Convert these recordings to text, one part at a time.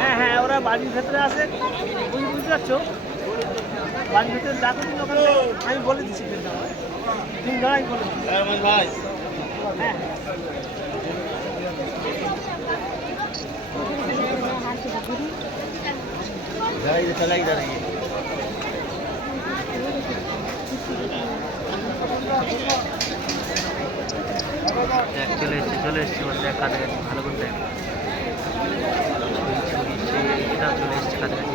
হ্যাঁ হ্যাঁ, ওরা বাড়ির ভেতরে আছে, বুঝতে পারছো? বাড়ির ভেতরে দেখো তুমি ওখানে, আমি বলে দিচ্ছি কিন্তু তুমি দাঁড়াই বলে দিচ্ছি। ভাই হ্যাঁ চলাই দাঁড়িয়ে চলে এসছে বলতে কাছাকাছি ভালো করে দেখ এটা চলে এসছে কাছাকাছি।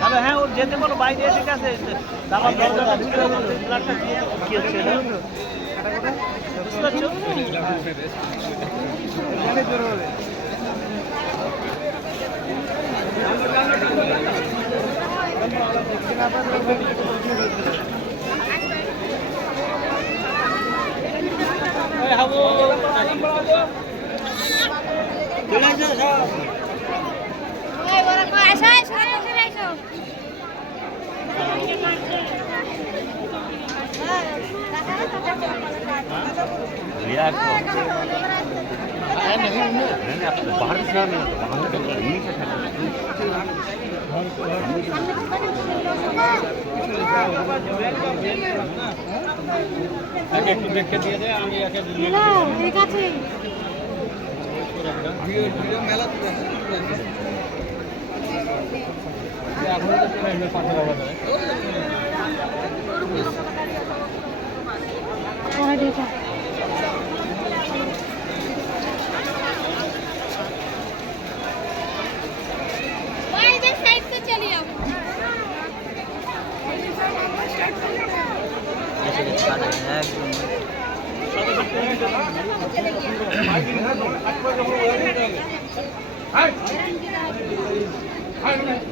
হ্যালো হ্যাঁ, ওর যেতে বলো, বাইরে এসে গেছে। আমার দরজাটা ঢুকে ব্লাডটা দিয়ে কি হচ্ছে এটা বুঝতে পারছো? একটু দেখে দিয়ে দেয়, আমি ঠিক আছে। মেলা একদম